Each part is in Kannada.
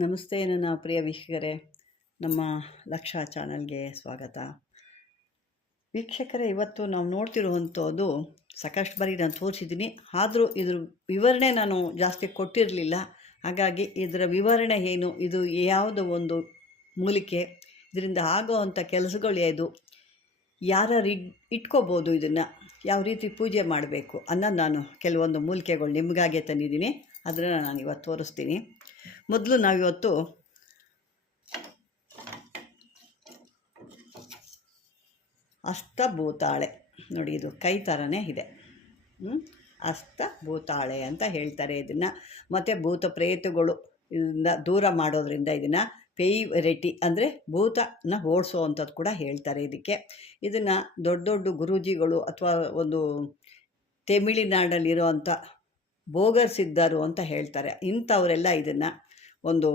ನಮಸ್ತೆ ನನ್ನ ಪ್ರಿಯ ವೀಕ್ಷಕರೇ, ನಮ್ಮ ಲಕ್ಷ ಚಾನಲ್ಗೆ ಸ್ವಾಗತ. ವೀಕ್ಷಕರೇ, ಇವತ್ತು ನಾವು ನೋಡ್ತಿರುವಂಥದ್ದು ಸಾಕಷ್ಟು ಬಾರಿ ನಾನು ತೋರಿಸಿದ್ದೀನಿ. ಆದರೂ ಇದ್ರ ವಿವರಣೆ ನಾನು ಜಾಸ್ತಿ ಕೊಟ್ಟಿರಲಿಲ್ಲ. ಹಾಗಾಗಿ ಇದರ ವಿವರಣೆ ಏನು, ಇದು ಯಾವುದೋ ಒಂದು ಮೂಲಿಕೆ, ಇದರಿಂದ ಆಗೋವಂಥ ಕೆಲಸಗಳು ಯಾವುದು, ಯಾರು ಇಟ್ಕೋಬೋದು, ಇದನ್ನು ಯಾವ ರೀತಿ ಪೂಜೆ ಮಾಡಬೇಕು ಅನ್ನೋದು ನಾನು ಕೆಲವೊಂದು ಮೂಲಿಕೆಗಳು ನಿಮಗಾಗೆ ತಂದಿದ್ದೀನಿ. ಅದನ್ನು ನಾನು ಇವತ್ತು ತೋರಿಸ್ತೀನಿ. ಮೊದಲು ನಾವಿವತ್ತು ಹಸ್ತಭೂತಾಳೆ ನೋಡಿ, ಇದು ಕೈ ಥರನೇ ಇದೆ. ಹಸ್ತಭೂತಾಳೆ ಅಂತ ಹೇಳ್ತಾರೆ ಇದನ್ನು. ಮತ್ತು ಭೂತ ಪ್ರೇತಗಳು ಇದರಿಂದ ದೂರ ಮಾಡೋದ್ರಿಂದ ಇದನ್ನು ಪೇಯ್ವೆರೈಟಿ ಅಂದರೆ ಭೂತನ ಓಡಿಸೋವಂಥದ್ದು ಕೂಡ ಹೇಳ್ತಾರೆ ಇದಕ್ಕೆ. ಇದನ್ನು ದೊಡ್ಡ ದೊಡ್ಡ ಗುರೂಜಿಗಳು ಅಥವಾ ಒಂದು ತಮಿಳುನಾಡಲ್ಲಿರೋವಂಥ ಬೋಗರ್ ಸಿದ್ಧರು ಅಂತ ಹೇಳ್ತಾರೆ. ಇಂಥವರೆಲ್ಲ ಇದನ್ನು ಒಂದು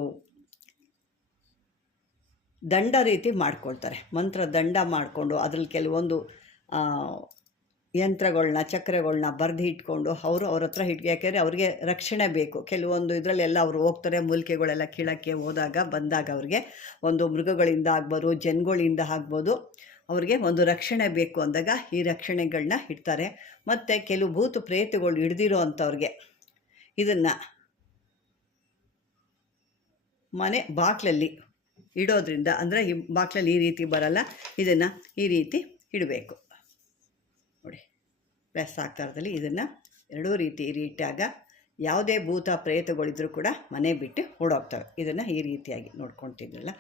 ದಂಡ ರೀತಿ ಮಾಡ್ಕೊಳ್ತಾರೆ. ಮಂತ್ರ ದಂಡ ಮಾಡಿಕೊಂಡು ಅದರಲ್ಲಿ ಕೆಲವೊಂದು ಯಂತ್ರಗಳನ್ನ ಚಕ್ರಗಳನ್ನ ಬರೆದು ಇಟ್ಕೊಂಡು ಅವ್ರ ಹತ್ರ ಯಾಕೆಂದರೆ ಅವ್ರಿಗೆ ರಕ್ಷಣೆ ಬೇಕು. ಕೆಲವೊಂದು ಇದರಲ್ಲೆಲ್ಲ ಅವರು ಹೋಗ್ತಾರೆ, ಮೂಲಿಕೆಗಳೆಲ್ಲ ಕೀಳಕ್ಕೆ ಹೋದಾಗ ಬಂದಾಗ ಅವ್ರಿಗೆ ಒಂದು ಮೃಗಗಳಿಂದ ಆಗ್ಬೋದು, ಜನಗಳಿಂದ ಆಗ್ಬೋದು, ಅವ್ರಿಗೆ ಒಂದು ರಕ್ಷಣೆ ಬೇಕು ಅಂದಾಗ ಈ ರಕ್ಷಣೆಗಳನ್ನ ಇಡ್ತಾರೆ. ಮತ್ತು ಕೆಲವು ಭೂತ ಪ್ರೇತಗಳು ಹಿಡ್ದಿರೋ ಅಂಥವ್ರಿಗೆ ಇದನ್ನು ಮನೆ ಬಾಗಿಲಲ್ಲಿ ಇಡೋದ್ರಿಂದ, ಅಂದರೆ ಈ ಬಾಗಿಲಲ್ಲಿ ಈ ರೀತಿ ಬರಲ್ಲ, ಇದನ್ನು ಈ ರೀತಿ ಇಡಬೇಕು ನೋಡಿ. ಪ್ಲಸ್ ಆಗ್ತಾರದಲ್ಲಿ ಇದನ್ನು ಎರಡೂ ರೀತಿ ಇಟ್ಟಾಗ ಯಾವುದೇ ಭೂತ ಪ್ರೇತಗಳಿದ್ರೂ ಕೂಡ ಮನೆ ಬಿಟ್ಟು ಓಡೋಗ್ತವೆ. ಇದನ್ನು ಈ ರೀತಿಯಾಗಿ ನೋಡ್ಕೊತಿದ್ರಲ್ಲ,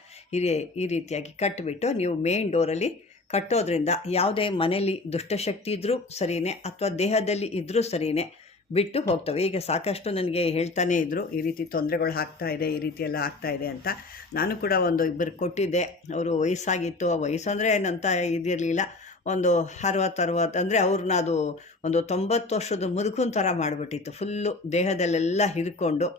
ಈ ರೀತಿಯಾಗಿ ಕಟ್ಟಿಬಿಟ್ಟು ನೀವು ಮೇನ್ ಡೋರಲ್ಲಿ ಕಟ್ಟೋದ್ರಿಂದ ಯಾವುದೇ ಮನೇಲಿ ದುಷ್ಟಶಕ್ತಿ ಇದ್ದರೂ ಸರಿಯೇ ಅಥವಾ ದೇಹದಲ್ಲಿ ಇದ್ದರೂ ಸರಿಯೇ ಬಿಟ್ಟು ಹೋಗ್ತವೆ. ಈಗ ಸಾಕಷ್ಟು ನನಗೆ ಹೇಳ್ತಾನೇ ಇದ್ದರು, ಈ ರೀತಿ ತೊಂದರೆಗಳು ಆಗ್ತಾಯಿದೆ, ಈ ರೀತಿ ಎಲ್ಲ ಆಗ್ತಾಯಿದೆ ಅಂತ. ನಾನು ಕೂಡ ಒಂದು ಇಬ್ಬರು ಕೊಟ್ಟಿದ್ದೆ. ಅವರು ವಯಸ್ಸಾಗಿತ್ತು, ಆ ವಯಸ್ಸು ಅಂದರೆ ಏನಂತ ಇದಿರಲಿಲ್ಲ, ಒಂದು 60 ಅಂದರೆ ಅವ್ರನ್ನ ಅದು ಒಂದು 90 ವರ್ಷದ ಮುದುಕನ ಥರ ಮಾಡಿಬಿಟ್ಟಿತ್ತು. ಫುಲ್ಲು ದೇಹದಲ್ಲೆಲ್ಲ ಹಿಡ್ಕೊಂಡು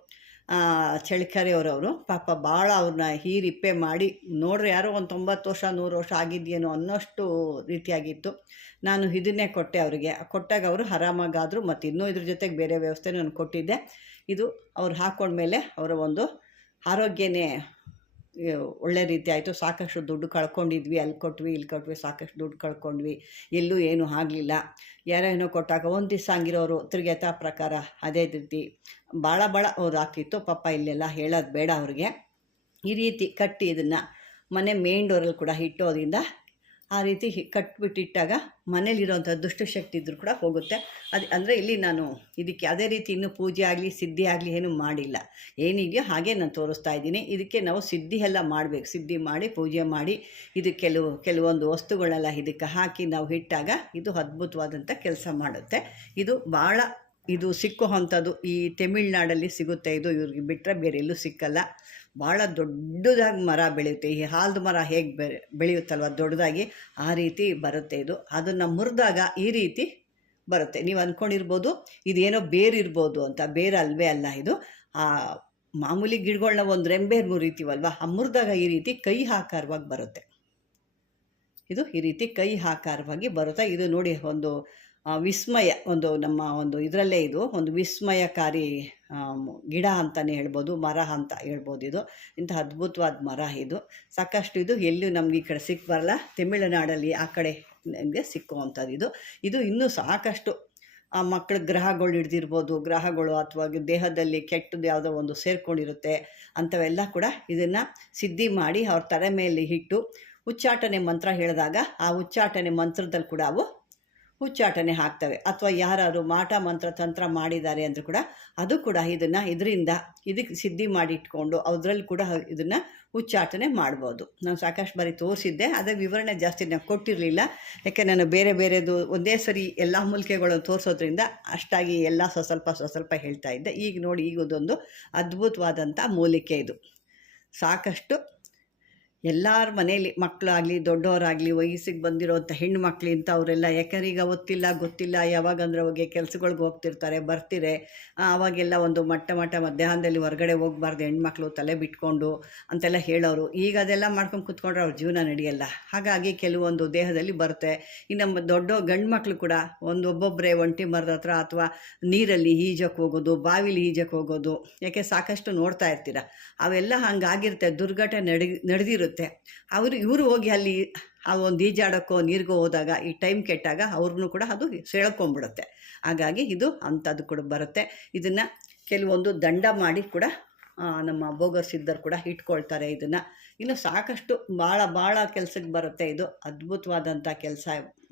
ಚಳಿಕರೆಯವರು ಪಾಪ ಭಾಳ ಅವ್ರನ್ನ ಹೀರಿಪ್ಪೆ ಮಾಡಿ ನೋಡ್ರಿ, ಯಾರೋ ಒಂದು 90 ವರ್ಷ 100 ವರ್ಷ ಆಗಿದೆಯೇನೋ ಅನ್ನೋಷ್ಟು ರೀತಿಯಾಗಿತ್ತು. ನಾನು ಇದನ್ನೇ ಕೊಟ್ಟೆ ಅವರಿಗೆ. ಕೊಟ್ಟಾಗ ಅವರು ಆರಾಮಾಗಾದರು. ಮತ್ತು ಇನ್ನೂ ಇದ್ರ ಜೊತೆಗೆ ಬೇರೆ ವ್ಯವಸ್ಥೆ ನಾನು ಕೊಟ್ಟಿದ್ದೆ. ಇದು ಅವ್ರು ಹಾಕ್ಕೊಂಡ್ಮೇಲೆ ಅವರ ಒಂದು ಆರೋಗ್ಯನೇ ಒಳ್ಳೆ ರೀತಿ ಆಯಿತು. ಸಾಕಷ್ಟು ದುಡ್ಡು ಕಳ್ಕೊಂಡಿದ್ವಿ, ಅಲ್ಲಿ ಕೊಟ್ವಿ ಇಲ್ಲಿ ಕೊಟ್ವಿ, ಸಾಕಷ್ಟು ದುಡ್ಡು ಕಳ್ಕೊಂಡ್ವಿ, ಎಲ್ಲೂ ಏನೂ ಆಗಲಿಲ್ಲ. ಯಾರೇನೋ ಕೊಟ್ಟಾಗ ಒಂದು ದಿವಸ ಹಂಗಿರೋರು ತಿರುಗಿ ಯಥಾ ಪ್ರಕಾರ ಅದೇ ರೀತಿ ಭಾಳ ಅವ್ರು ಆಗ್ತಿತ್ತು. ಪಾಪ ಇಲ್ಲೆಲ್ಲ ಹೇಳೋದು ಬೇಡ ಅವ್ರಿಗೆ. ಈ ರೀತಿ ಕಟ್ಟಿ ಇದನ್ನು ಮನೆ ಮೇನ್ ಡೋರಲ್ಲಿ ಕೂಡ ಇಟ್ಟೋದ್ರಿಂದ ಆ ರೀತಿ ಕಟ್ಬಿಟ್ಟಿಟ್ಟಾಗ ಮನೇಲಿರೋಂಥ ದುಷ್ಟಶಕ್ತಿ ಇದ್ರೂ ಕೂಡ ಹೋಗುತ್ತೆ. ಅಂದರೆ ಇಲ್ಲಿ ನಾನು ಇದಕ್ಕೆ ಯಾವುದೇ ರೀತಿ ಇನ್ನೂ ಪೂಜೆ ಆಗಲಿ ಸಿದ್ಧಿ ಆಗಲಿ ಏನೂ ಮಾಡಿಲ್ಲ. ಏನಿದೆಯೋ ಹಾಗೆ ನಾನು ತೋರಿಸ್ತಾ ಇದ್ದೀನಿ. ಇದಕ್ಕೆ ನಾವು ಸಿದ್ಧಿ ಎಲ್ಲ ಮಾಡಬೇಕು. ಸಿದ್ಧಿ ಮಾಡಿ ಪೂಜೆ ಮಾಡಿ ಇದಕ್ಕೆ ಕೆಲವೊಂದು ವಸ್ತುಗಳೆಲ್ಲ ಇದಕ್ಕೆ ಹಾಕಿ ನಾವು ಇಟ್ಟಾಗ ಇದು ಅದ್ಭುತವಾದಂಥ ಕೆಲಸ ಮಾಡುತ್ತೆ. ಇದು ಭಾಳ ಸಿಕ್ಕುವಂಥದ್ದು ಈ ತಮಿಳ್ನಾಡಲ್ಲಿ ಸಿಗುತ್ತೆ. ಇದು ಇವ್ರಿಗೆ ಬಿಟ್ಟರೆ ಬೇರೆ ಎಲ್ಲೂ ಸಿಕ್ಕಲ್ಲ. ಭಾಳ ದೊಡ್ಡದಾಗಿ ಮರ ಬೆಳೆಯುತ್ತೆ. ಈ ಆಲದ ಮರ ಹೇಗೆ ಬೆಳೆಯುತ್ತಲ್ವ ದೊಡ್ಡದಾಗಿ, ಆ ರೀತಿ ಬರುತ್ತೆ ಇದು. ಅದನ್ನು ಮುರಿದಾಗ ಈ ರೀತಿ ಬರುತ್ತೆ. ನೀವು ಅಂದ್ಕೊಂಡಿರ್ಬೋದು ಇದೇನೋ ಬೇರಿರ್ಬೋದು ಅಂತ. ಬೇರೆ ಅಲ್ವೇ ಅಲ್ಲ, ಇದು ಮಾಮೂಲಿ ಗಿಡಗಳನ್ನ ಒಂದು ರೆಂಬೆ ಮುರಿತೀವಲ್ವ, ಆ ಮುರಿದಾಗ ಈ ರೀತಿ ಕೈ ಆಕಾರವಾಗಿ ಬರುತ್ತೆ. ಇದು ಈ ರೀತಿ ಕೈ ಆಕಾರವಾಗಿ ಬರುತ್ತೆ. ಇದು ನೋಡಿ, ಒಂದು ವಿಸ್ಮಯ, ಒಂದು ನಮ್ಮ ಒಂದು ಇದರಲ್ಲೇ ಇದು ಒಂದು ವಿಸ್ಮಯಕಾರಿ ಗಿಡ ಅಂತಲೇ ಹೇಳ್ಬೋದು, ಮರ ಅಂತ ಹೇಳ್ಬೋದು. ಇದು ಇಂಥ ಅದ್ಭುತವಾದ ಮರ. ಇದು ಸಾಕಷ್ಟು ಇದು ಎಲ್ಲೂ ನಮ್ಗೆ ಈ ಕಡೆ ಸಿಕ್ಕಬರಲ್ಲ. ತಮಿಳುನಾಡಲ್ಲಿ ಆ ಕಡೆ ನಮಗೆ ಸಿಕ್ಕುವಂಥದ್ದು ಇದು ಇನ್ನೂ ಸಾಕಷ್ಟು ಮಕ್ಕಳ ಗ್ರಹಗಳು ಹಿಡ್ದಿರ್ಬೋದು, ಗ್ರಹಗಳು ಅಥವಾ ದೇಹದಲ್ಲಿ ಕೆಟ್ಟದ್ದು ಯಾವುದೋ ಒಂದು ಸೇರ್ಕೊಂಡಿರುತ್ತೆ ಅಂಥವೆಲ್ಲ ಕೂಡ ಇದನ್ನು ಸಿದ್ಧಿ ಮಾಡಿ ಅವ್ರ ತಲೆ ಮೇಲೆ ಇಟ್ಟು ಉಚ್ಚಾಟನೆ ಮಂತ್ರ ಹೇಳಿದಾಗ ಆ ಉಚ್ಚಾಟನೆ ಮಂತ್ರದಲ್ಲಿ ಕೂಡ ಅವು ಉಚ್ಚಾಟನೆ ಆಗ್ತವೆ. ಅಥವಾ ಯಾರು ಮಾಟ ಮಂತ್ರ ತಂತ್ರ ಮಾಡಿದ್ದಾರೆ ಅಂದರೂ ಕೂಡ ಅದು ಕೂಡ ಇದಕ್ಕೆ ಸಿದ್ಧಿ ಮಾಡಿ ಇಟ್ಕೊಂಡು ಅದರಲ್ಲಿ ಕೂಡ ಇದನ್ನು ಉಚ್ಚಾಟನೆ ಮಾಡ್ಬೋದು. ನಾನು ಸಾಕಷ್ಟು ಬಾರಿ ತೋರಿಸಿದ್ದೆ, ಅದೇ ವಿವರಣೆ ಜಾಸ್ತಿ ನಾನು ಕೊಟ್ಟಿರಲಿಲ್ಲ. ಯಾಕೆ ನಾನು ಬೇರೆದು ಒಂದೇ ಸರಿ ಎಲ್ಲ ಮೂಲಿಕೆಗಳನ್ನು ತೋರಿಸೋದ್ರಿಂದ ಅಷ್ಟಾಗಿ ಎಲ್ಲ ಸ್ವಲ್ಪ ಹೇಳ್ತಾ ಇದ್ದೆ. ಈಗ ನೋಡಿ, ಈಗ ಇದೊಂದು ಅದ್ಭುತವಾದಂಥ ಮೂಲಿಕೆ. ಇದು ಸಾಕಷ್ಟು ಎಲ್ಲರ ಮನೇಲಿ ಮಕ್ಕಳಾಗಲಿ ದೊಡ್ಡವರಾಗಲಿ ವಯಸ್ಸಿಗೆ ಬಂದಿರೋಂಥ ಹೆಣ್ಣು ಮಕ್ಳು ಇಂಥವರೆಲ್ಲ, ಯಾಕಂದ್ರೆ ಈಗ ಗೊತ್ತಿಲ್ಲ ಯಾವಾಗಂದ್ರೆ ಅವಾಗೆ ಕೆಲ್ಸಗಳ್ಗೆ ಹೋಗ್ತಿರ್ತಾರೆ ಬರ್ತಿರೆ, ಆವಾಗೆಲ್ಲ ಒಂದು ಮಧ್ಯಾಹ್ನದಲ್ಲಿ ಹೊರಗಡೆ ಹೋಗ್ಬಾರ್ದು ಹೆಣ್ಮಕ್ಳು ತಲೆ ಬಿಟ್ಕೊಂಡು ಅಂತೆಲ್ಲ ಹೇಳೋರು. ಈಗ ಅದೆಲ್ಲ ಮಾಡ್ಕೊಂಡು ಕೂತ್ಕೊಂಡ್ರೆ ಅವ್ರ ಜೀವನ ನಡೆಯಲ್ಲ. ಹಾಗಾಗಿ ಕೆಲವೊಂದು ದೇಹದಲ್ಲಿ ಬರುತ್ತೆ. ಇನ್ನು ದೊಡ್ಡ ಗಂಡು ಮಕ್ಕಳು ಕೂಡ ಒಬ್ಬೊಬ್ಬರೇ ಒಂಟಿ ಮರದ ಹತ್ರ ಅಥವಾ ನೀರಲ್ಲಿ ಈಜಕ್ಕೆ ಹೋಗೋದು, ಬಾವಿಲಿ ಈಜಕ್ಕೆ ಹೋಗೋದು, ಯಾಕೆ ಸಾಕಷ್ಟು ನೋಡ್ತಾ ಇರ್ತೀರ. ಅವೆಲ್ಲ ಹಂಗಾಗಿರುತ್ತೆ, ದುರ್ಘಟನೆ ನಡೆದಿರುತ್ತೆ. ಇವರು ಹೋಗಿ ಅಲ್ಲಿ ಆ ಒಂದು ಈಜಾಡೋಕ್ಕೋ ನೀರಿಗೋ ಹೋದಾಗ ಈ ಟೈಮ್ ಕೆಟ್ಟಾಗ ಅವ್ರನ್ನೂ ಕೂಡ ಅದು ಸೆಳ್ಕೊಂಬಿಡುತ್ತೆ. ಹಾಗಾಗಿ ಇದು ಅಂಥದ್ದು ಕೂಡ ಬರುತ್ತೆ. ಇದನ್ನು ಕೆಲವೊಂದು ದಂಡ ಮಾಡಿ ಕೂಡ ನಮ್ಮ ಬೋಗರ್ ಸಿದ್ಧರು ಕೂಡ ಇಟ್ಕೊಳ್ತಾರೆ ಇದನ್ನು. ಇನ್ನು ಸಾಕಷ್ಟು ಭಾಳ ಕೆಲಸಕ್ಕೆ ಬರುತ್ತೆ. ಇದು ಅದ್ಭುತವಾದಂಥ ಕೆಲಸ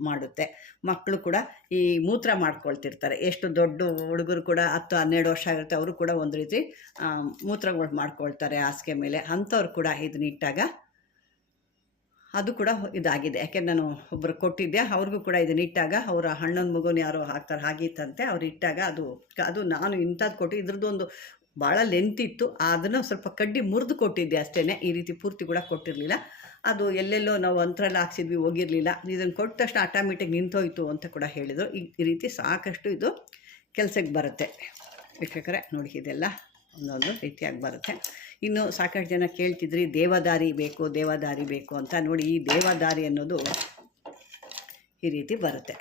ಮಾಡುತ್ತೆ. ಮಕ್ಕಳು ಕೂಡ ಈ ಮೂತ್ರ ಮಾಡ್ಕೊಳ್ತಿರ್ತಾರೆ. ಎಷ್ಟು ದೊಡ್ಡ ಹುಡುಗರು ಕೂಡ 10-12 ವರ್ಷ ಆಗಿರುತ್ತೆ, ಅವರು ಕೂಡ ಒಂದು ರೀತಿ ಮೂತ್ರಗಳು ಮಾಡ್ಕೊಳ್ತಾರೆ ಹಾಸಿಗೆ ಮೇಲೆ. ಅಂಥವ್ರು ಕೂಡ ಇದನ್ನ ಇಟ್ಟಾಗ ಅದು ಕೂಡ ಇದಾಗಿದೆ. ಯಾಕೆಂದ್ರೆ ನಾನು ಒಬ್ಬರು ಕೊಟ್ಟಿದ್ದೆ, ಅವ್ರಿಗೂ ಕೂಡ ಇದನ್ನ ಇಟ್ಟಾಗ ಅವರ ಅಣ್ಣನ ಮಗುನ ಯಾರೋ ಹಾಕ್ತಾರೆ ಆಗಿತ್ತಂತೆ, ಅವ್ರು ಇಟ್ಟಾಗ ಅದು ನಾನು ಇಂಥದ್ದು ಕೊಟ್ಟು ಇದ್ರದ್ದು ಒಂದು ಭಾಳ ಲೆಂತ್ ಇತ್ತು, ಅದನ್ನು ಸ್ವಲ್ಪ ಕಡ್ಡಿ ಮುರಿದು ಕೊಟ್ಟಿದ್ದೆ ಅಷ್ಟೇ. ಈ ರೀತಿ ಪೂರ್ತಿ ಕೂಡ ಕೊಟ್ಟಿರಲಿಲ್ಲ. ಅದು ಎಲ್ಲೆಲ್ಲೋ ನಾವು ಅಂತರೆಲ್ಲ ಹಾಕ್ಸಿದ್ವಿ, ಹೋಗಿರಲಿಲ್ಲ. ಇದನ್ನು ಕೊಟ್ಟ ತಕ್ಷಣ ಆಟೋಮೆಟಿಕ್ ನಿಂತೋಯ್ತು ಅಂತ ಕೂಡ ಹೇಳಿದರು. ಈ ರೀತಿ ಸಾಕಷ್ಟು ಇದು ಕೆಲಸಕ್ಕೆ ಬರುತ್ತೆ ವೀಕ್ಷಕರೇ. ನೋಡಿ, ಇದೆಲ್ಲ ಒಂದೊಂದು ರೀತಿಯಾಗಿ ಬರುತ್ತೆ. ಇನ್ನು ಸಾಕಷ್ಟು ಜನ ಕೇಳ್ತಿದ್ರಿ ದೇವದಾರಿ ಬೇಕು ಅಂತ. ನೋಡಿ, ಈ ದೇವದಾರಿ ಅನ್ನೋದು ಈ ರೀತಿ ಬರುತ್ತೆ.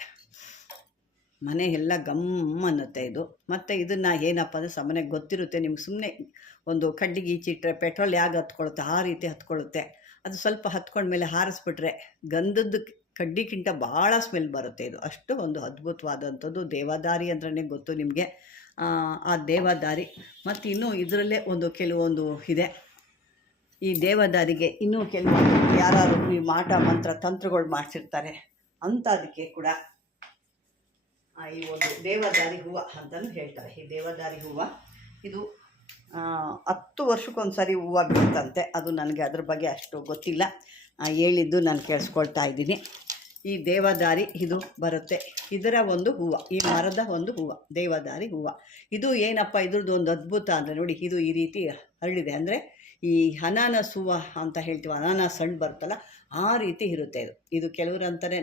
ಮನೆ ಎಲ್ಲ ಗಮ್ ಅನ್ನುತ್ತೆ ಇದು. ಮತ್ತು ಇದನ್ನು ಏನಪ್ಪ ಅಂದರೆ ಸಾಮಾನ್ಯ ಗೊತ್ತಿರುತ್ತೆ ನಿಮ್ಗೆ, ಸುಮ್ಮನೆ ಒಂದು ಕಡ್ಡಿಗೆ ಈಚಿಟ್ರೆ ಪೆಟ್ರೋಲ್ ಹೇಗೆ ಹತ್ಕೊಳ್ಳುತ್ತೆ ಆ ರೀತಿ ಹತ್ಕೊಳ್ಳುತ್ತೆ. ಅದು ಸ್ವಲ್ಪ ಹತ್ಕೊಂಡ್ಮೇಲೆ ಹಾರಿಸ್ಬಿಟ್ರೆ ಗಂಧದ ಕಡ್ಡಿಗಿಂತ ಭಾಳ ಸ್ಮೆಲ್ ಬರುತ್ತೆ ಇದು. ಅಷ್ಟು ಒಂದು ಅದ್ಭುತವಾದಂಥದ್ದು. ದೇವದಾರಿ ಅಂದ್ರೆ ಗೊತ್ತು ನಿಮಗೆ. ಆ ದೇವದಾರಿ ಮತ್ತು ಇನ್ನೂ ಇದರಲ್ಲೇ ಕೆಲವೊಂದು ಇದೆ. ಈ ದೇವದಾರಿಗೆ ಇನ್ನೂ ಕೆಲವೊಂದು ಯಾರು ಈ ಮಾಟ ಮಂತ್ರ ತಂತ್ರಗಳು ಮಾಡಿಸಿರ್ತಾರೆ ಅಂಥದಕ್ಕೆ ಕೂಡ ಈ ಒಂದು ದೇವದಾರಿ ಹೂವು ಅಂತಲೂ ಹೇಳ್ತಾರೆ. ಈ ದೇವದಾರಿ ಹೂವು ಇದು 10 ವರ್ಷಕ್ಕೊಂದು ಸಾರಿ ಹೂವು ಬಿಡುತ್ತಂತೆ. ಅದು ನನಗೆ ಅದ್ರ ಬಗ್ಗೆ ಅಷ್ಟು ಗೊತ್ತಿಲ್ಲ, ಹೇಳಿದ್ದು ನಾನು ಕೇಳಿಸ್ಕೊಳ್ತಾ ಇದ್ದೀನಿ. ಈ ದೇವದಾರಿ ಇದು ಬರುತ್ತೆ. ಇದರ ಒಂದು ಹೂವು, ಈ ಮರದ ಒಂದು ಹೂವು, ದೇವದಾರಿ ಹೂವು. ಇದು ಏನಪ್ಪ ಇದ್ರದ್ದು ಒಂದು ಅದ್ಭುತ ಅಂದರೆ ನೋಡಿ, ಇದು ಈ ರೀತಿ ಹರಳಿದೆ. ಅಂದರೆ ಈ ಅನಾನಸ್ ಹೂವು ಅಂತ ಹೇಳ್ತೀವಿ, ಅನಾನಸ್ ಹಣ್ಣು ಬರುತ್ತಲ್ಲ ಆ ರೀತಿ ಇರುತ್ತೆ ಇದು. ಕೆಲವರು ಅಂತಾರೆ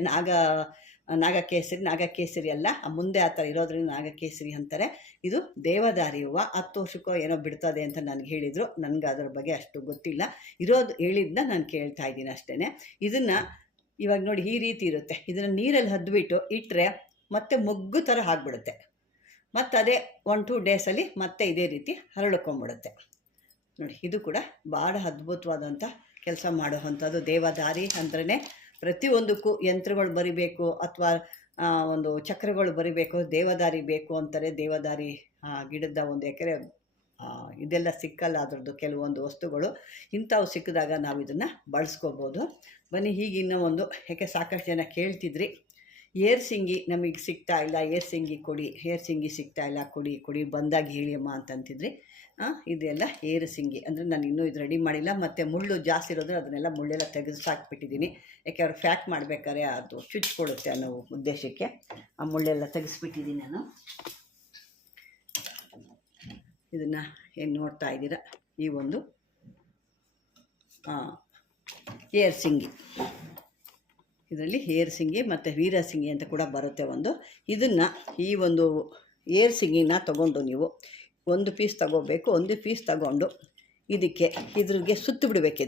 ನಾಗಕೇಸರಿ ಅಲ್ಲ, ಮುಂದೆ ಆ ಥರ ಇರೋದ್ರಿಂದ ನಾಗಕೇಸರಿ ಅಂತಾರೆ. ಇದು ದೇವದಾರಿ ಹೂವು 10 ವರ್ಷಕ್ಕೋ ಏನೋ ಬಿಡ್ತದೆ ಅಂತ ನನಗೆ ಹೇಳಿದರು. ನನಗೆ ಅದರ ಬಗ್ಗೆ ಅಷ್ಟು ಗೊತ್ತಿಲ್ಲ, ಹೇಳಿದ್ದನ್ನ ನಾನು ಕೇಳ್ತಾ ಇದ್ದೀನಿ ಅಷ್ಟೇ. ಇದನ್ನು ಇವಾಗ ನೋಡಿ ಈ ರೀತಿ ಇರುತ್ತೆ. ಇದನ್ನು ನೀರಲ್ಲಿ ಹದ್ಬಿಟ್ಟು ಇಟ್ಟರೆ ಮತ್ತೆ ಮೊಗ್ಗು ಥರ ಆಗಿಬಿಡುತ್ತೆ. ಮತ್ತು ಅದೇ 1-2 ಡೇಸಲ್ಲಿ ಮತ್ತೆ ಇದೇ ರೀತಿ ಹರಳ್ಕೊಂಬಿಡುತ್ತೆ. ನೋಡಿ, ಇದು ಕೂಡ ಭಾಳ ಅದ್ಭುತವಾದಂಥ ಕೆಲಸ ಮಾಡುವಂಥದ್ದು. ದೇವದಾರಿ ಅಂದ್ರೆ ಪ್ರತಿಯೊಂದಕ್ಕೂ ಯಂತ್ರಗಳು ಬರಿಬೇಕು ಅಥವಾ ಒಂದು ಚಕ್ರಗಳು ಬರಿಬೇಕು, ದೇವದಾರಿ ಬೇಕು ಅಂತಾರೆ. ದೇವದಾರಿ ಗಿಡದ ಒಂದು ಎಕರೆ ಇದೆಲ್ಲ ಸಿಕ್ಕಲ್ಲ ಅದರದ್ದು ಕೆಲವೊಂದು ವಸ್ತುಗಳು. ಇಂಥವು ಸಿಕ್ಕಿದಾಗ ನಾವು ಇದನ್ನು ಬಳಸ್ಕೋಬೋದು. ಬನ್ನಿ ಹೀಗಿನ್ನೂ ಒಂದು, ಯಾಕೆ ಸಾಕಷ್ಟು ಜನ ಕೇಳ್ತಿದ್ರಿ ಏರ್ಸಿಂಗಿ ನಮಗೆ ಸಿಗ್ತಾ ಇಲ್ಲ, ಏರ್ಸಿಂಗಿ ಕೊಡಿ, ಏರ್ಸಿಂಗಿ ಸಿಗ್ತಾ ಇಲ್ಲ, ಕೊಡಿ ಬಂದಾಗ ಹೇಳಿ ಅಮ್ಮ ಅಂತಂತಿದ್ರಿ. ಇದೆಲ್ಲ ಏರ್ಸಿಂಗಿ ಅಂದರೆ ನಾನು ಇನ್ನೂ ಇದು ರೆಡಿ ಮಾಡಿಲ್ಲ. ಮತ್ತು ಮುಳ್ಳು ಜಾಸ್ತಿ ಇರೋದ್ರೆ ಅದನ್ನೆಲ್ಲ ಮುಳ್ಳೆಲ್ಲ ತೆಗೆಸಾಕ್ಬಿಟ್ಟಿದ್ದೀನಿ. ಯಾಕೆ ಅವ್ರು ಫ್ಯಾಕ್ ಮಾಡಬೇಕಾದ್ರೆ ಅದು ಚುಚ್ಚಿಕೊಳ್ಳುತ್ತೆ ಅನ್ನೋ ಉದ್ದೇಶಕ್ಕೆ ಆ ಮುಳ್ಳೆಲ್ಲ ತೆಗೆಸ್ಬಿಟ್ಟಿದ್ದೀನಿ ನಾನು. ಇದನ್ನು ಏನು ನೋಡ್ತಾ ಇದ್ದೀರಾ, ಈ ಒಂದು ಏರ್ಸಿಂಗಿ. ಇದರಲ್ಲಿ ಏರ್ಸಿಂಗಿ ಮತ್ತು ವೀರಸಿಂಗಿ ಅಂತ ಕೂಡ ಬರುತ್ತೆ ಒಂದು. ಇದನ್ನು ಈ ಒಂದು ಏರ್ಸಿಂಗಿನ ತೊಗೊಂಡು ನೀವು ಒಂದು ಪೀಸ್ ತೊಗೋಬೇಕು. ಒಂದು ಪೀಸ್ ತಗೊಂಡು ಇದ್ರಿಗೆ ಸುತ್ತು ಬಿಡಬೇಕು.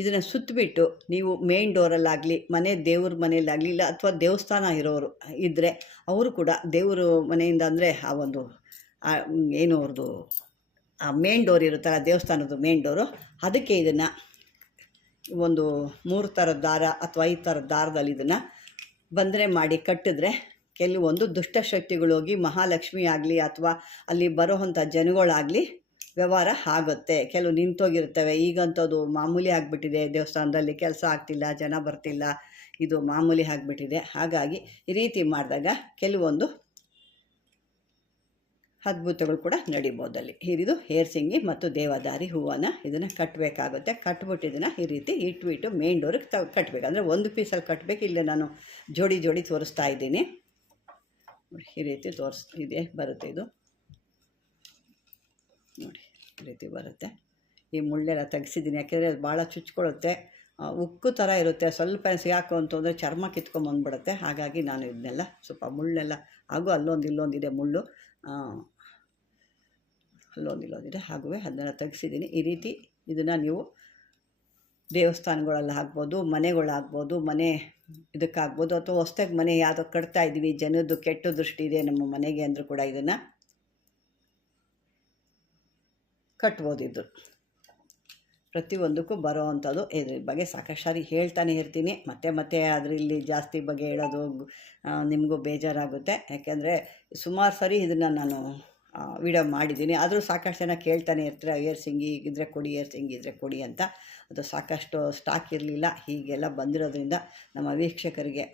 ಇದನ್ನು ಸುತ್ತಿಬಿಟ್ಟು ನೀವು ಮೇನ್ ಡೋರಲ್ಲಾಗಲಿ ದೇವ್ರ ಮನೆಯಲ್ಲಾಗಲಿ ಇಲ್ಲ ಅಥವಾ ದೇವಸ್ಥಾನ ಇರೋರು ಇದ್ದರೆ ಅವರು ಕೂಡ ದೇವರು ಮನೆಯಿಂದ ಅಂದರೆ ಆ ಒಂದು ಏನು ಅವ್ರದ್ದು ಆ ಮೇನ್ ಡೋರ್ ಇರುತ್ತಲ್ಲ ದೇವಸ್ಥಾನದ ಮೇನ್ ಡೋರು, ಅದಕ್ಕೆ ಇದನ್ನು ಒಂದು 3 ಥರದ ದಾರ ಅಥವಾ 5 ಥರದ ದಾರದಲ್ಲಿ ಇದನ್ನು ಬಂದರೆ ಮಾಡಿ ಕಟ್ಟಿದ್ರೆ ಕೆಲವೊಂದು ದುಷ್ಟಶಕ್ತಿಗಳು ಹೋಗಿ ಮಹಾಲಕ್ಷ್ಮಿ ಆಗಲಿ ಅಥವಾ ಅಲ್ಲಿ ಬರೋವಂಥ ಜನಗಳಾಗಲಿ ವ್ಯವಹಾರ ಆಗುತ್ತೆ. ಕೆಲವು ನಿಂತೋಗಿರ್ತವೆ. ಈಗಂಥದ್ದು ಮಾಮೂಲಿ ಆಗಿಬಿಟ್ಟಿದೆ, ದೇವಸ್ಥಾನದಲ್ಲಿ ಕೆಲಸ ಆಗ್ತಿಲ್ಲ, ಜನ ಬರ್ತಿಲ್ಲ, ಇದು ಮಾಮೂಲಿ ಆಗಿಬಿಟ್ಟಿದೆ. ಹಾಗಾಗಿ ಈ ರೀತಿ ಮಾಡಿದಾಗ ಕೆಲವೊಂದು ಅದ್ಭುತಗಳು ಕೂಡ ನಡಿಬೋದು ಅಲ್ಲಿ. ಇದು ಏರ್ಸಿಂಗಿ ಮತ್ತು ದೇವದಾರಿ ಹೂವನ್ನು ಇದನ್ನು ಕಟ್ಟಬೇಕಾಗುತ್ತೆ. ಕಟ್ಬಿಟ್ಟು ಇದನ್ನು ಈ ರೀತಿ ಇಟ್ಬಿಟ್ಟು ಮೇನ್ ಡೋರಿಗೆ ಕಟ್ಟಬೇಕು. ಅಂದರೆ ಒಂದು ಪೀಸಲ್ಲಿ ಕಟ್ಟಬೇಕು. ಇಲ್ಲೇ ನಾನು ಜೋಡಿ ತೋರಿಸ್ತಾ ಇದ್ದೀನಿ. ಈ ರೀತಿ ಇದೆ ಬರುತ್ತೆ ಇದು. ನೋಡಿ ಈ ರೀತಿ ಬರುತ್ತೆ. ಈ ಮುಳ್ಳೆಲ್ಲ ತೆಗೆಸಿದ್ದೀನಿ, ಯಾಕೆಂದರೆ ಅದು ಭಾಳ ಚುಚ್ಕೊಳ್ಳುತ್ತೆ. ಉಕ್ಕು ಥರ ಇರುತ್ತೆ, ಸ್ವಲ್ಪ ಸಿಗಾಕು ಅಂತಂದರೆ ಚರ್ಮ ಕಿತ್ಕೊಂಬಂದ್ಬಿಡುತ್ತೆ. ಹಾಗಾಗಿ ನಾನು ಇದನ್ನೆಲ್ಲ ಸ್ವಲ್ಪ ಮುಳ್ಳೆಲ್ಲ ಹಾಗೂ ಅಲ್ಲೊಂದು ಇಲ್ಲೊಂದಿದೆ ಮುಳ್ಳು, ಅಲ್ಲೊಂದು ಇಲ್ಲೊಂದಿದೆ, ಹಾಗೂ ಅದನ್ನು ತೆಗೆಸಿದ್ದೀನಿ. ಈ ರೀತಿ ಇದನ್ನು ನೀವು ದೇವಸ್ಥಾನಗಳಲ್ಲಿ ಹಾಕ್ಬೋದು, ಮನೆಗಳಾಗ್ಬೋದು, ಮನೆ ಇದಕ್ಕಾಗ್ಬೋದು, ಅಥವಾ ಹೊಸ್ದಾಗಿ ಮನೆ ಯಾವುದೋ ಕಟ್ತಾ ಇದ್ದೀವಿ, ಜನದ್ದು ಕೆಟ್ಟ ದೃಷ್ಟಿ ಇದೆ ನಮ್ಮ ಮನೆಗೆ ಅಂದರೂ ಕೂಡ ಇದನ್ನು ಕಟ್ಬೋದು. ಇದು ಪ್ರತಿಯೊಂದಕ್ಕೂ ಬರೋ ಅಂಥದ್ದು. ಇದ್ರ ಬಗ್ಗೆ ಸಾಕಷ್ಟು ಸಾರಿ ಹೇಳ್ತಾನೆ ಇರ್ತೀನಿ, ಮತ್ತೆ ಅದರಲ್ಲಿ ಜಾಸ್ತಿ ಬಗ್ಗೆ ಹೇಳೋದು ನಿಮಗೂ ಬೇಜಾರಾಗುತ್ತೆ. ಯಾಕೆಂದರೆ ಸುಮಾರು ಸರಿ ಇದನ್ನು ನಾನು ವಿಡಿಯೋ ಮಾಡಿದ್ದೀನಿ. ಆದರೂ ಸಾಕಷ್ಟು ಜನ ಕೇಳ್ತಾನೆ ಇರ್ತಾರೆ, ಏರ್ಸಿಂಗಿ ಇದ್ದರೆ ಕೊಡಿ, ಏರ್ಸಿಂಗಿ ಇದ್ದರೆ ಕೊಡಿ ಅಂತ. ಅದು ಸಾಕಷ್ಟು ಸ್ಟಾಕ್ ಇರಲಿಲ್ಲ. ಹೀಗೆಲ್ಲ ಬಂದಿರೋದ್ರಿಂದ ನಮ್ಮ ವೀಕ್ಷಕರಿಗೆ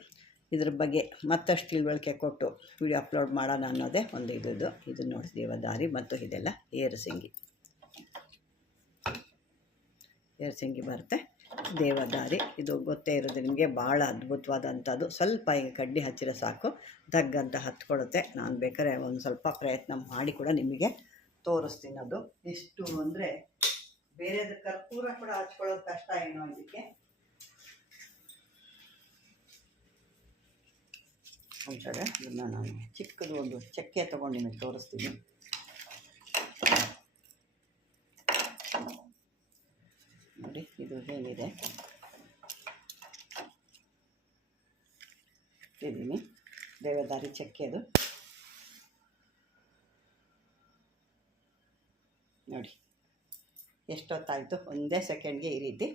ಇದ್ರ ಬಗ್ಗೆ ಮತ್ತಷ್ಟು ತಿಳುವಳಿಕೆ ಕೊಟ್ಟು ವಿಡಿಯೋ ಅಪ್ಲೋಡ್ ಮಾಡೋಣ ಅನ್ನೋದೇ ಒಂದು ಇದು ನೋಡಿ, ದೇವದಾರಿ ಮತ್ತು ಇದೆಲ್ಲ ಏರ್ಸಿಂಗಿ ಬರುತ್ತೆ. ದೇವದಾರಿ ಇದು ಗೊತ್ತೇ ಇರೋದು ನಿಮಗೆ, ಭಾಳ ಅದ್ಭುತವಾದಂಥದ್ದು. ಸ್ವಲ್ಪ ಈಗ ಕಡ್ಡಿ ಹಚ್ಚಿರೋ ಸಾಕು, ದಗ್ಗಂತ ಹತ್ಕೊಳ್ಳುತ್ತೆ. ನಾನು ಬೇಕಾದ್ರೆ ಒಂದು ಸ್ವಲ್ಪ ಪ್ರಯತ್ನ ಮಾಡಿ ಕೂಡ ನಿಮಗೆ ತೋರಿಸ್ತೀನಿ. ಅದು ಎಷ್ಟು ಅಂದರೆ ಬೇರೆದು ಕರ್ಪೂರ ಕೂಡ ಹಚ್ಕೊಳ್ಳೋದು ಕಷ್ಟ ಏನೋ ಇದಕ್ಕೆ. ಒಂದ್ಸಲ ಇದನ್ನು ನಾನು ಚಿಕ್ಕದು ಒಂದು ಚಕ್ಕೆ ತೊಗೊಂಡು ನಿಮಗೆ ತೋರಿಸ್ತೀನಿ. ನೋಡಿ ಇದು ಹೇಗಿದೆ ಇದ್ದೀನಿ, ದೇವದಾರಿ ಚಕ್ಕೆ. ಅದು ನೋಡಿ ಎಷ್ಟೊತ್ತಾಯಿತು, ಒಂದೇ ಸೆಕೆಂಡ್ಗೆ ಈ ರೀತಿ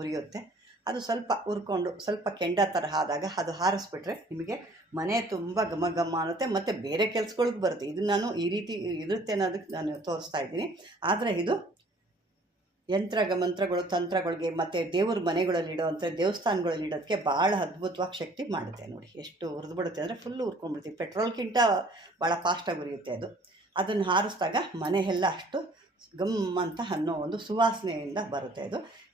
ಉರಿಯುತ್ತೆ. ಅದು ಸ್ವಲ್ಪ ಹುರ್ಕೊಂಡು ಸ್ವಲ್ಪ ಕೆಂಡ ಥರ ಆದಾಗ ಅದು ಹಾರಿಸ್ಬಿಟ್ರೆ ನಿಮಗೆ ಮನೆ ತುಂಬ ಘಮ ಘಮ ಅನ್ನುತ್ತೆ, ಮತ್ತು ಬೇರೆ ಕೆಲ್ಸಗಳಿಗೆ ಬರುತ್ತೆ. ಇದು ನಾನು ಈ ರೀತಿ ಇರುತ್ತೆ ಅನ್ನೋದಕ್ಕೆ ನಾನು ತೋರಿಸ್ತಾ ಇದ್ದೀನಿ. ಆದರೆ ಇದು ಮಂತ್ರಗಳು, ತಂತ್ರಗಳಿಗೆ ಮತ್ತು ದೇವ್ರ ಮನೆಗಳಲ್ಲಿ ಇಡೋವಂಥ ದೇವಸ್ಥಾನಗಳಲ್ಲಿ ಇಡೋದಕ್ಕೆ ಭಾಳ ಅದ್ಭುತವಾಗಿ ಶಕ್ತಿ ಮಾಡುತ್ತೆ. ನೋಡಿ ಎಷ್ಟು ಹುರಿದ್ಬಿಡುತ್ತೆ ಅಂದರೆ ಫುಲ್ಲು ಹುರ್ಕೊಂಡ್ಬಿಡ್ತೀವಿ. ಪೆಟ್ರೋಲ್ಗಿಂತ ಭಾಳ ಫಾಸ್ಟಾಗಿ ಉರಿಯುತ್ತೆ ಅದು. ಅದನ್ನು ಹಾರಿಸಿದಾಗ ಮನೆಯೆಲ್ಲ ಅಷ್ಟು ಗಮ್ ಅಂತ ಅನ್ನೋ ಒಂದು ಸುವಾಸನೆಯಿಂದ ಬರುತ್ತೆ.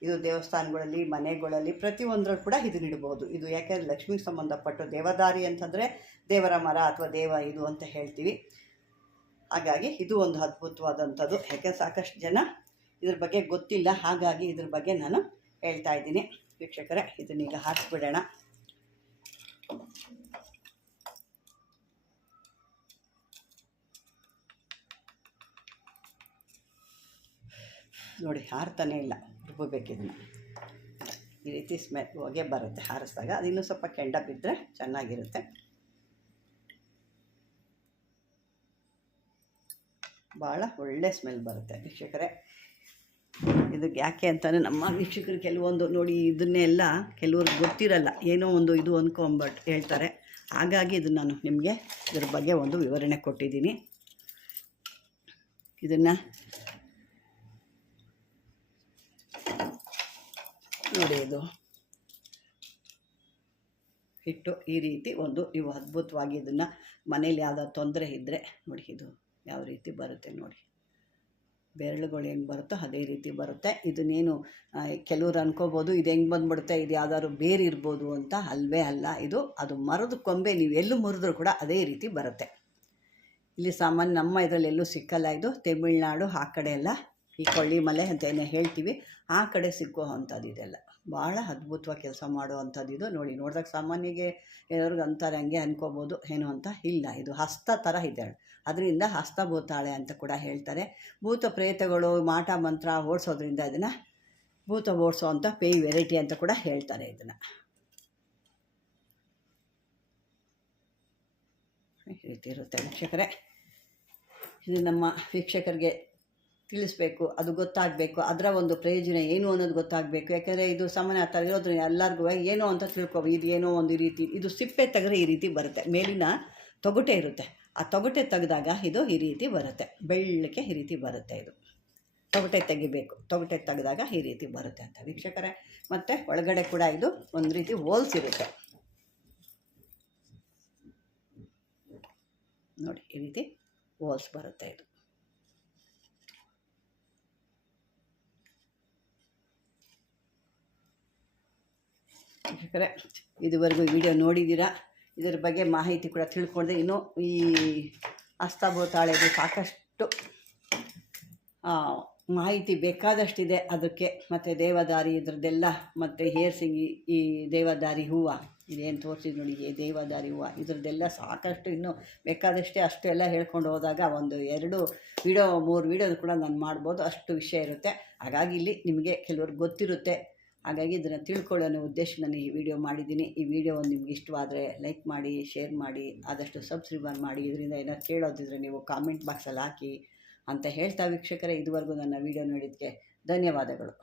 ಇದು ದೇವಸ್ಥಾನಗಳಲ್ಲಿ, ಮನೆಗಳಲ್ಲಿ, ಪ್ರತಿಯೊಂದರಲ್ಲೂ ಕೂಡ ಇದನ್ನ ಇಡ್ಬೋದು. ಇದು ಯಾಕೆಂದರೆ ಲಕ್ಷ್ಮಿಗೆ ಸಂಬಂಧಪಟ್ಟು ದೇವದಾರಿ ಅಂತಂದರೆ ದೇವರ ಮರ ಅಥವಾ ದೇವ ಇದು ಅಂತ ಹೇಳ್ತೀವಿ. ಹಾಗಾಗಿ ಇದು ಒಂದು ಅದ್ಭುತವಾದಂಥದ್ದು. ಯಾಕೆಂದರೆ ಸಾಕಷ್ಟು ಜನ ಇದ್ರ ಬಗ್ಗೆ ಗೊತ್ತಿಲ್ಲ, ಹಾಗಾಗಿ ಇದ್ರ ಬಗ್ಗೆ ನಾನು ಹೇಳ್ತಾ ಇದ್ದೀನಿ. ವೀಕ್ಷಕರೇ, ಇದನ್ನೀಗ ಹಾಕಿಬಿಡೋಣ. ನೋಡಿ ಹಾರ್ತಾನೆ ಇಲ್ಲ, ರುಬ್ಬಬೇಕು ಇದನ್ನು. ಈ ರೀತಿ ಹೊಗೆ ಬರುತ್ತೆ ಹಾರಿಸಿದಾಗ. ಅದು ಇನ್ನೂ ಸ್ವಲ್ಪ ಕೆಂಡ ಬಿದ್ದರೆ ಚೆನ್ನಾಗಿರುತ್ತೆ. ಭಾಳ ಒಳ್ಳೆ ಸ್ಮೆಲ್ ಬರುತ್ತೆ ವೀಕ್ಷಕರೇ. ಇದಕ್ಕೆ ಯಾಕೆ ಅಂತಲೇ ನಮ್ಮ ವೀಕ್ಷಕರು ಕೆಲವೊಂದು ನೋಡಿ ಇದನ್ನೆಲ್ಲ ಕೆಲವ್ರಿಗೆ ಗೊತ್ತಿರಲ್ಲ, ಏನೋ ಒಂದು ಇದು ಅಂದ್ಕೊಂಬಟ್ಟು ಹೇಳ್ತಾರೆ. ಹಾಗಾಗಿ ಇದನ್ನು ನಾನು ನಿಮಗೆ ಇದ್ರ ಬಗ್ಗೆ ಒಂದು ವಿವರಣೆ ಕೊಟ್ಟಿದ್ದೀನಿ. ಇದನ್ನು ನೋಡಿ, ಇದು ಹಿಟ್ಟು ಈ ರೀತಿ ಒಂದು ನೀವು ಅದ್ಭುತವಾಗಿ ಇದನ್ನು ಮನೇಲಿ ಯಾವುದಾದ್ರು ತೊಂದರೆ ಇದ್ದರೆ ನೋಡಿ ಇದು ಯಾವ ರೀತಿ ಬರುತ್ತೆ ನೋಡಿ. ಬೆರಳುಗಳು ಹೆಂಗೆ ಬರುತ್ತೋ ಅದೇ ರೀತಿ ಬರುತ್ತೆ. ಇದನ್ನೇನು ಕೆಲವ್ರು ಅನ್ಕೋಬೋದು ಇದು ಹೆಂಗೆ ಬಂದುಬಿಡುತ್ತೆ, ಇದು ಯಾವ್ದಾದ್ರು ಬೇರೆ ಇರ್ಬೋದು ಅಂತ. ಅಲ್ವೇ ಅಲ್ಲ, ಅದು ಮರದ ಕೊಂಬೆ ನೀವು ಎಲ್ಲೂ ಮುರಿದ್ರೂ ಕೂಡ ಅದೇ ರೀತಿ ಬರುತ್ತೆ. ಇಲ್ಲಿ ಸಾಮಾನ್ಯ ನಮ್ಮ ಇದರಲ್ಲಿ ಎಲ್ಲೂ ಸಿಕ್ಕಲ್ಲ. ಇದು ತಮಿಳ್ನಾಡು ಆ ಕಡೆ ಎಲ್ಲ ಈ ಕೊಳ್ಳಿಮಲೆ ಅಂತ ಏನೋ ಹೇಳ್ತೀವಿ, ಆ ಕಡೆ ಸಿಕ್ಕೋ ಅಂಥದ್ದು. ಇದೆಲ್ಲ ಭಾಳ ಅದ್ಭುತವಾಗಿ ಕೆಲಸ ಮಾಡುವಂಥದ್ದು. ಇದು ನೋಡಿ, ನೋಡಿದಾಗ ಸಾಮಾನ್ಯಗೆ ಎಲ್ಲರಿಗೂ ಅಂತಾರೆ, ಹಂಗೆ ಅನ್ಕೋಬೋದು ಏನು ಅಂತ. ಇಲ್ಲ, ಇದು ಹಸ್ತ ಥರ ಇದೆ, ಅದರಿಂದ ಹಸ್ತಭೂತಾಳೆ ಅಂತ ಕೂಡ ಹೇಳ್ತಾರೆ. ಭೂತ ಪ್ರೇತಗಳು ಮಾಟ ಮಂತ್ರ ಓಡಿಸೋದ್ರಿಂದ ಇದನ್ನು ಭೂತ ಓಡಿಸೋ ಅಂಥ ಪೇಯ್ ವೆರೈಟಿ ಅಂತ ಕೂಡ ಹೇಳ್ತಾರೆ. ಇದನ್ನು ಈ ರೀತಿ ಇರುತ್ತೆ ವೀಕ್ಷಕರೇ. ಇದು ನಮ್ಮ ವೀಕ್ಷಕರಿಗೆ ತಿಳಿಸ್ಬೇಕು, ಅದು ಗೊತ್ತಾಗಬೇಕು, ಅದರ ಒಂದು ಪ್ರಯೋಜನ ಏನು ಅನ್ನೋದು ಗೊತ್ತಾಗಬೇಕು. ಯಾಕೆಂದರೆ ಇದು ಸಾಮಾನ್ಯ ಥರ ಇರೋದ್ರಿಂದ ಎಲ್ಲರಿಗೂ ಏನೋ ಅಂತ ಇದು ಏನೋ ಒಂದು ರೀತಿ. ಇದು ಸಿಪ್ಪೆ ತೆಗೆದ್ರೆ ಈ ರೀತಿ ಬರುತ್ತೆ, ಮೇಲಿನ ತೊಗಟೆ ಇರುತ್ತೆ, ಆ ತೊಗಟೆ ತೆಗೆದಾಗ ಇದು ಈ ರೀತಿ ಬರುತ್ತೆ, ಬೆಳ್ಳಕ್ಕೆ ಈ ರೀತಿ ಬರುತ್ತೆ. ಇದು ತೊಗಟೆ ತೆಗಿಬೇಕು, ತೊಗಟೆ ತೆಗೆದಾಗ ಈ ರೀತಿ ಬರುತ್ತೆ ಅಂತ ವೀಕ್ಷಕರೇ. ಮತ್ತು ಒಳಗಡೆ ಕೂಡ ಇದು ಒಂದು ರೀತಿ ಹೋಲ್ಸಿರುತ್ತೆ ನೋಡಿ, ಈ ರೀತಿ ಹೋಲ್ಸ್ ಬರುತ್ತೆ. ಇದು ವೀಕ್ಷಕರೇ, ಇದುವರೆಗೂ ವಿಡಿಯೋ ನೋಡಿದ್ದೀರಾ, ಇದರ ಬಗ್ಗೆ ಮಾಹಿತಿ ಕೂಡ ತಿಳ್ಕೊಂಡ್ರೆ ಇನ್ನೂ ಈ ಹಸ್ತಭೂತಾಳೆದು ಸಾಕಷ್ಟು ಮಾಹಿತಿ ಬೇಕಾದಷ್ಟಿದೆ ಅದಕ್ಕೆ. ಮತ್ತು ದೇವದಾರಿ ಇದ್ರದ್ದೆಲ್ಲ, ಮತ್ತು ಹೇರ್ ಸಿಂಗ್, ಈ ದೇವದಾರಿ ಹೂವು ಇದೇನು ತೋರಿಸಿದ್ ನೋಡಿ, ಈ ದೇವದಾರಿ ಹೂವು ಇದ್ರದ್ದೆಲ್ಲ ಸಾಕಷ್ಟು ಇನ್ನೂ ಬೇಕಾದಷ್ಟೇ. ಅಷ್ಟು ಎಲ್ಲ ಹೇಳ್ಕೊಂಡು ಹೋದಾಗ ಒಂದು 2 ವಿಡಿಯೋ 3 ವಿಡಿಯೋದು ಕೂಡ ನಾನು ಮಾಡ್ಬೋದು, ಅಷ್ಟು ವಿಷಯ ಇರುತ್ತೆ. ಹಾಗಾಗಿ ಇಲ್ಲಿ ನಿಮಗೆ ಕೆಲವ್ರಿಗೆ ಗೊತ್ತಿರುತ್ತೆ, ಹಾಗಾಗಿ ಇದನ್ನು ತಿಳ್ಕೊಳ್ಳೋ ಅನ್ನೋ ಉದ್ದೇಶ ನಾನು ಈ ವಿಡಿಯೋ ಮಾಡಿದ್ದೀನಿ. ಈ ವಿಡಿಯೋ ನಿಮ್ಗೆ ಇಷ್ಟವಾದರೆ ಲೈಕ್ ಮಾಡಿ, ಶೇರ್ ಮಾಡಿ, ಆದಷ್ಟು ಸಬ್ಸ್ಕ್ರೈಬರ್ ಮಾಡಿ. ಇದರಿಂದ ಏನಾದ್ರು ಕೇಳೋದಿದ್ರೆ ನೀವು ಕಾಮೆಂಟ್ ಬಾಕ್ಸಲ್ಲಿ ಹಾಕಿ ಅಂತ ಹೇಳ್ತಾ, ವೀಕ್ಷಕರೇ ಇದುವರೆಗೂ ನನ್ನ ವಿಡಿಯೋ ನೋಡಿದ್ದಕ್ಕೆ ಧನ್ಯವಾದಗಳು.